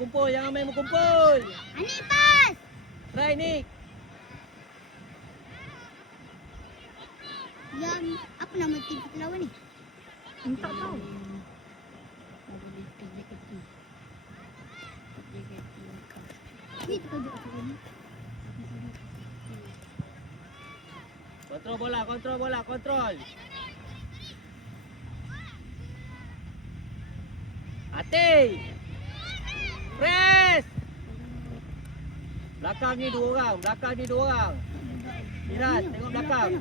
kumpul. Jangan main berkumpul. Anik pas. Try Nick. Yang apa nama tim kita lawan ni? Tak tahu. Ni terkejut aku ni. Kontrol bola, kontrol bola, kontrol. Ate. Press. Belakang ni 2 orang, belakang ni 2 orang. Mirat, tengok belakang.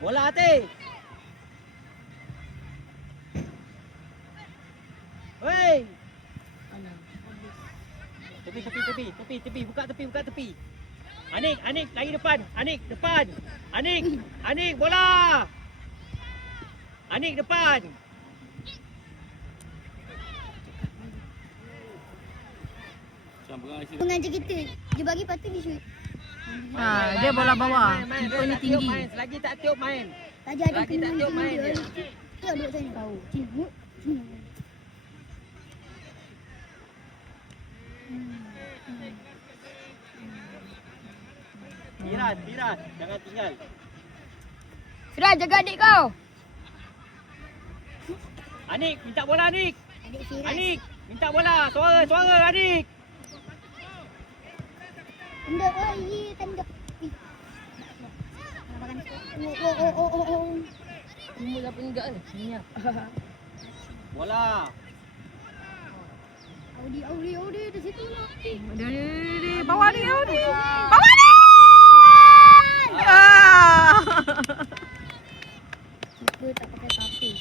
Bola Ate. Hei. Tepi, buka tepi. Anik, lagi depan. Anik, depan. Anik, bola. Anik, depan. Pengajar kita. Dia bagi patut dia shoot. Dia bola bawah. Main. Kiper ni tinggi. Selagi tak tiup main. Saja ada Lagi tak tiup main dia. Tu duduk sana. Tahu. Sini. Mirat, jangan tinggal. Sudah jaga adik kau. Anik, minta bola Anik. Adik Firas. Anik, minta bola. Suara Anik. Tanda. Tanda. Oh. Umur 8 enggak ke? Minyak. Bola. Audi di situ lah. Dia bawah ni. Bawah ni. Kita tak pakai tapis.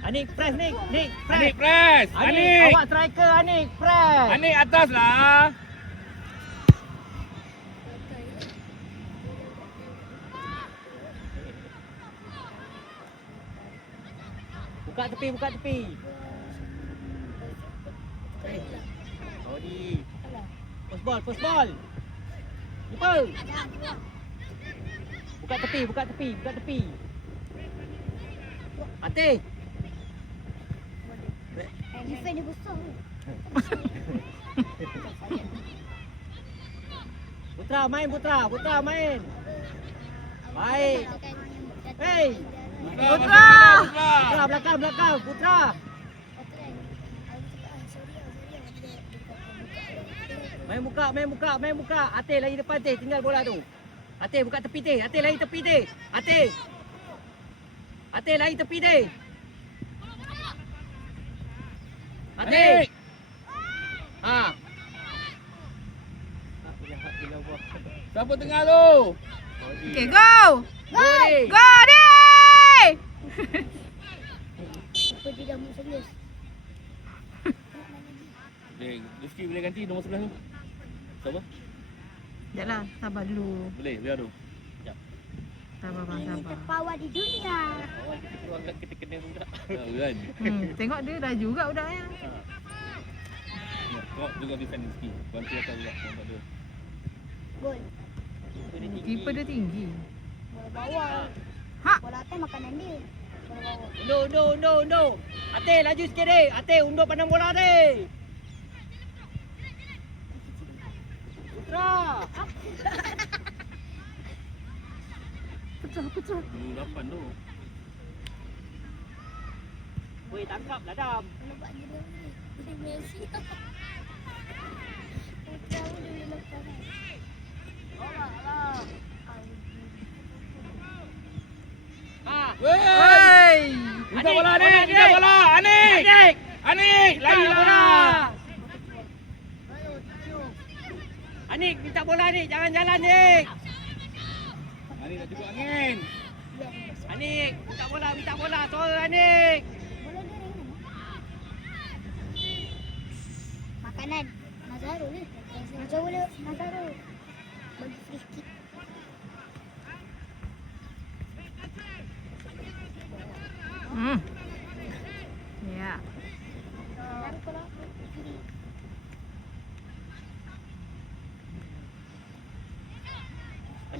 Anik, press Nik. Anik press. Anik. Awak striker Anik, press. Anik atas lah. Buka tepi. Audi. First ball. Keeper. Buka tepi. Ate. Defend dia besar. Putra main. Baik. Hey. Putra. Putra belakang. Putra. Main buka. Ate lagi depan Ate, tinggal bola tu. Ate buka tepi Ate. Ate lagi tepi Ate. Ate lagi tepi Ate. Ate. Ha. Siapa tengah tu? Okay, go. Go. Go dia. Apa dia dah mau serius? Rizky boleh ganti nombor 11 tu? Siapa? Sekejaplah, sabar dulu. Boleh, biar tu. Sabar. Terpawa di dunia. Kita kena budak. Kan? Tengok dia dah juga budaknya. Kau juga defend Rizky. Bantu atas juga. Nampak dia. Gol. Keeper dia tinggi. Bola bawah. Ha. Bola atas makanan dia. Bola bawah. Undo. Ate laju sikit Ate. Ate undur pandang bola Ate. Putra. Pecah. 28 tu. Weh, tangkap lah Dam. Lepas dia ni. Dia Messi. Putra dia lepas. Ha. Wey! Minta bola Anik! Minta bola! Anik! Lagi lah! Anik, minta bola Anik. Jangan jalan Anik. Anik nak jemput angin. Anik, minta bola. Suara Anik. Bola dia ringan. Makanan. Nazarul ni. Nazarul. Bagi free kick. Ya.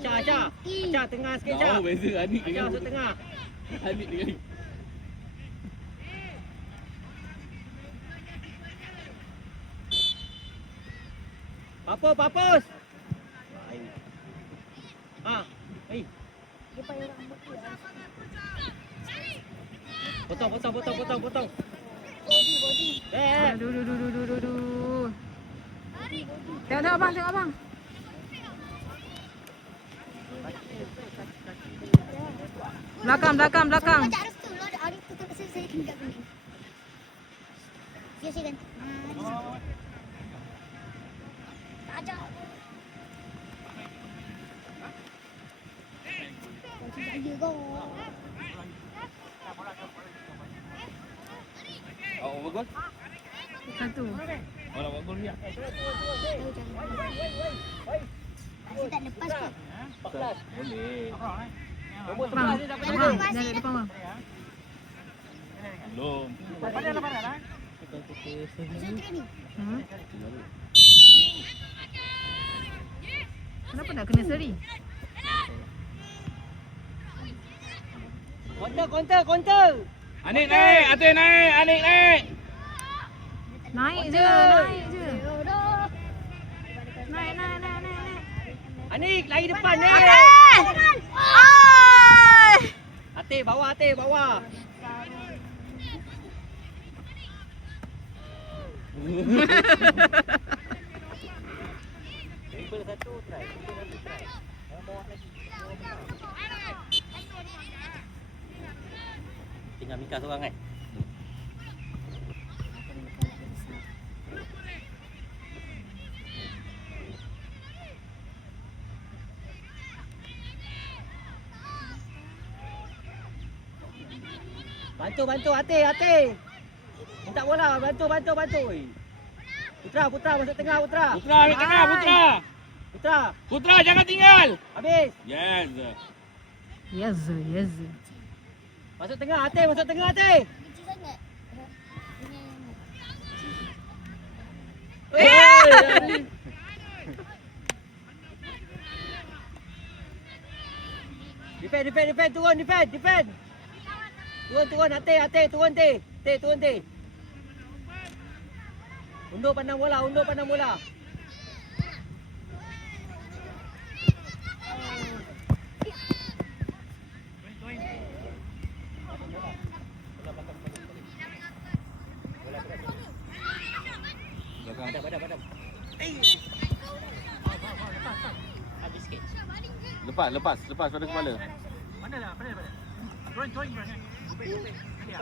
Acah tengah sikit Acah. Jauh beza Anik Acah dengan masuk tengah. Anik dengan Papus. Ha. Hei. Dia payah rambut tu. Potong. Body. Aduh. Tengok abang. Belakang. Macam harus tu. Ada tu tak saya tinggal ni. Biasa kan. Ajar. Dia kau. Oh, bagus. Satu. Oh, nak buat gol dia. Saya tak lepas kot. 14. Boleh. Nombor Bang. 11 dia tak Abang. boleh. Dah ada depan bang. Belum. Saya training. Kenapa nak kena seri? Counter. Anik naik, Atin naik, Anik naik. Naik je. Naik. Anik, lari depan ni. Ate, bawah. Dribble satu, try. Yang bawah lagi. Tinggal Mika seorang kan? Bantu, Ate. Minta bola, bantu. Putra masuk tengah, Putra. Putra ambil tengah, Putra. Putra jangan tinggal. Habis. Yes. Yes. Masuk tengah, Ate. Kecil sangat. Defend, turun. Turun, Ate, turun, Te. Undur pandang bola. Badam. Habis sikit. Lepas pada kepala. Depan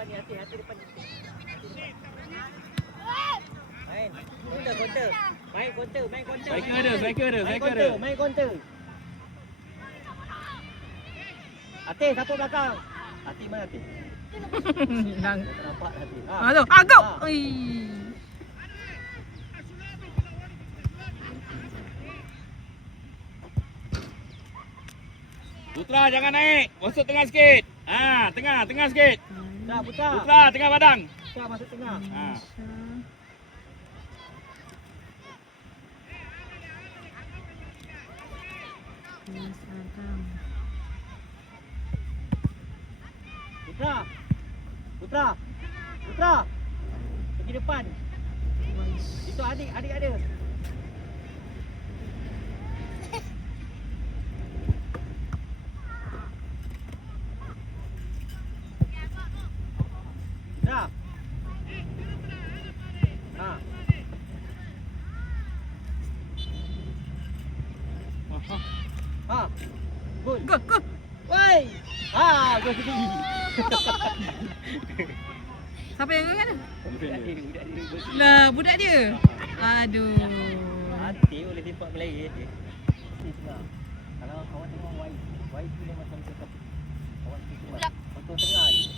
ni, Ate depan ni. Main. Counter. Main counter. Striker dia. Main counter. Ate, siapa belakang? Ate mana Ate? Hilang. Tak nampak Ate. Aduh, agak. Oi. Putra jangan naik. Masuk tengah sikit. Tengah sikit. Putra tengah badang. Putra masuk tengah. Putra. Pergi depan. Itu adik ada. Putra. Gol. Woi. Gol sendiri. Siapa yang kan? Budak dia. Lah, budak dia. Aduh. Hati boleh timpak berlari. Kalau kawan tengok Y tu dia macam cakap. Kawan tu contoh tengah ni.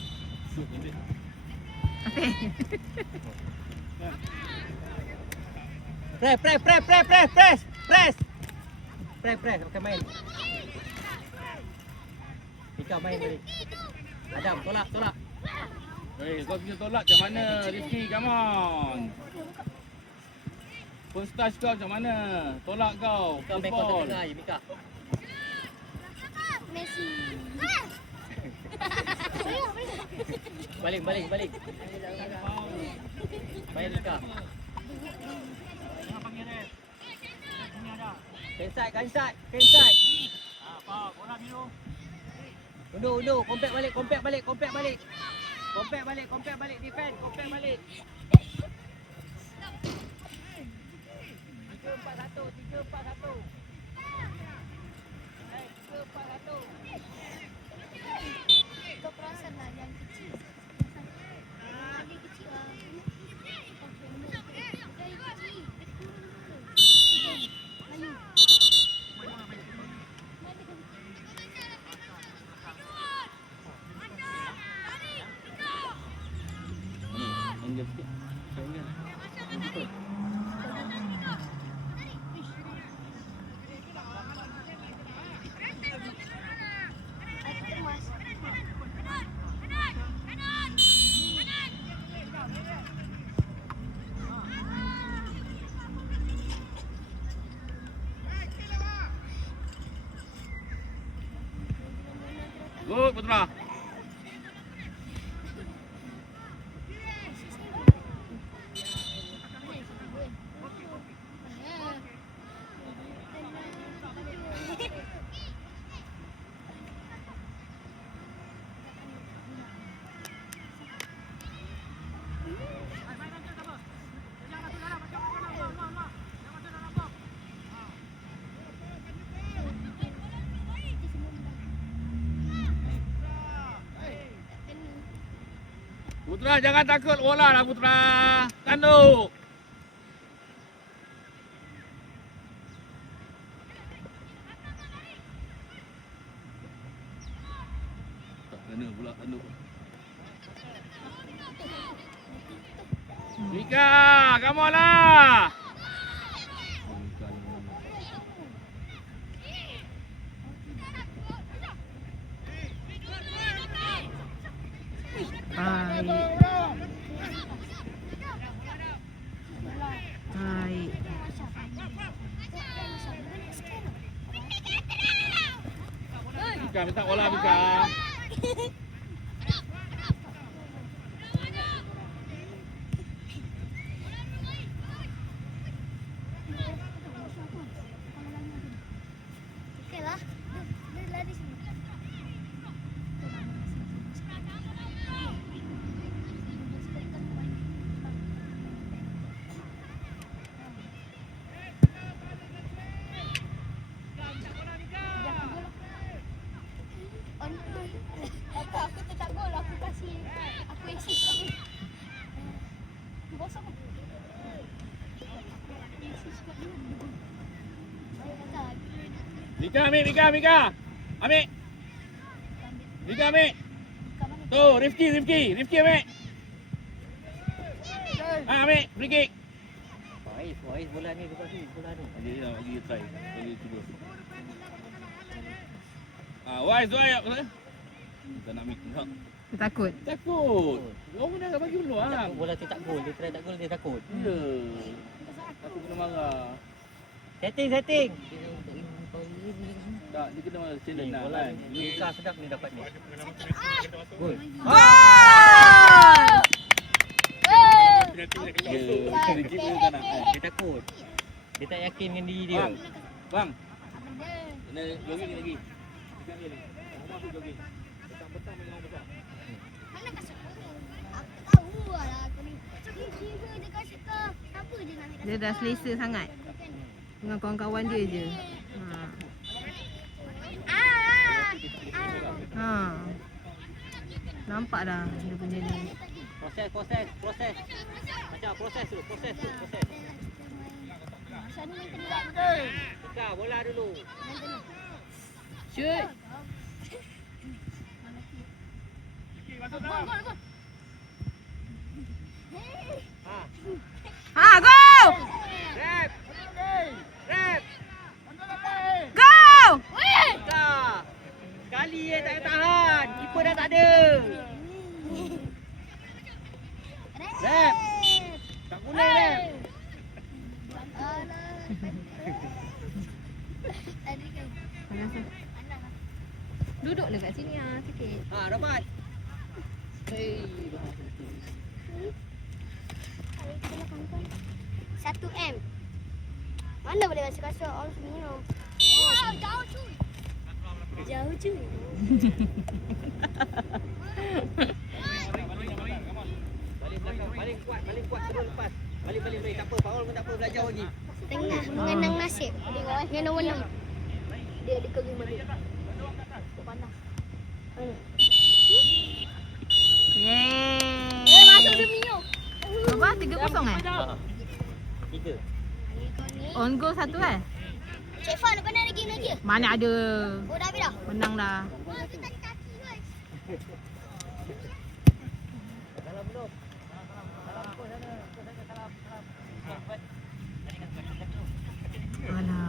Press, pakai main. Mika main balik. Adam, tolak. Kau punya tolak macam mana Rizky? Come on. First touch kau macam mana? Tolak kau. Kau main Football. kontak tengah je Mika. Messi. Balik. Bayar Rika. Ke inside. Undur. Compact balik. Defend. Compact balik. 3-4-1. Kau perasan lah yang kecil. Dia kecil lah. Melayu. Angel sikit. Aku kemas. Good, Putra. Putra, jangan takut bola lah Putra. Tanduk. Tak kena pula tanduk. Mika, come on lah. Mika, minta bola Mika. Okey lah. Dia lari sini. Aku tak gol, aku kasih aku assist aku. Bos aku. Assist kat dia. Mika, ambil Mika. Ambil. Mika ambil. Tu, Rifki ambil. Ambil, free kick. Faiz bola ni lepas tu. Dia nak bagi try. Kali kedua. Wise. Kita nak make hak. Takut. Takut. Orang dah bagi peluang. Bola tu tak gol. Dia try tak gol, dia takut. Ya. Aku kena marah. Setting. Tak, dia kena marah challenge lah Bola kan. ni Rika sedap ni dapat ni. Gol. Ya, dia kira tak nak. Dia takut. Dia tak yakin dengan diri dia. Bang. Kena jogging lagi. Dekat ni. Rumah tu jogging. Petang main orang besar. Mana kasut aku? Aku tahu lah aku ni. Tiba je kasut kau. Apa je nak Dia dah selesa sangat dengan kawan-kawan dia je. Nampak dah dia punya ni. Proses. Macam proses dulu. Sana main tengah. Rika, bola dulu. Shoot. Gol. Go! Rep. Go! Rika. Sekali tak tahan. Keeper dah tak ada. Rep. Tak boleh Rep. Tadi kan. Duduk dekat sini ah, sikit. Ha, dapat. Hei. 1M. Mana boleh rasa-rasa orang minum. Wow, jauh cuy. Jauh cuy. Balik belakang, balik kuat terus lepas. Balik, tak apa, Faul pun tak apa, belajar lagi. Tengah mengenang nasib. Dengan nombor 6. Dia ada kering balik. Panas. Yeay. Masuk demi you. Apa? 3-0 eh? Ha. 3. On goal 1 eh? Cik Fan, nak kena lagi lagi. Mana ada. Oh, dah habis dah. Menang dah. Wah, kita tarik kaki guys. Salam belum? Salam pun sana. Salam. Alah.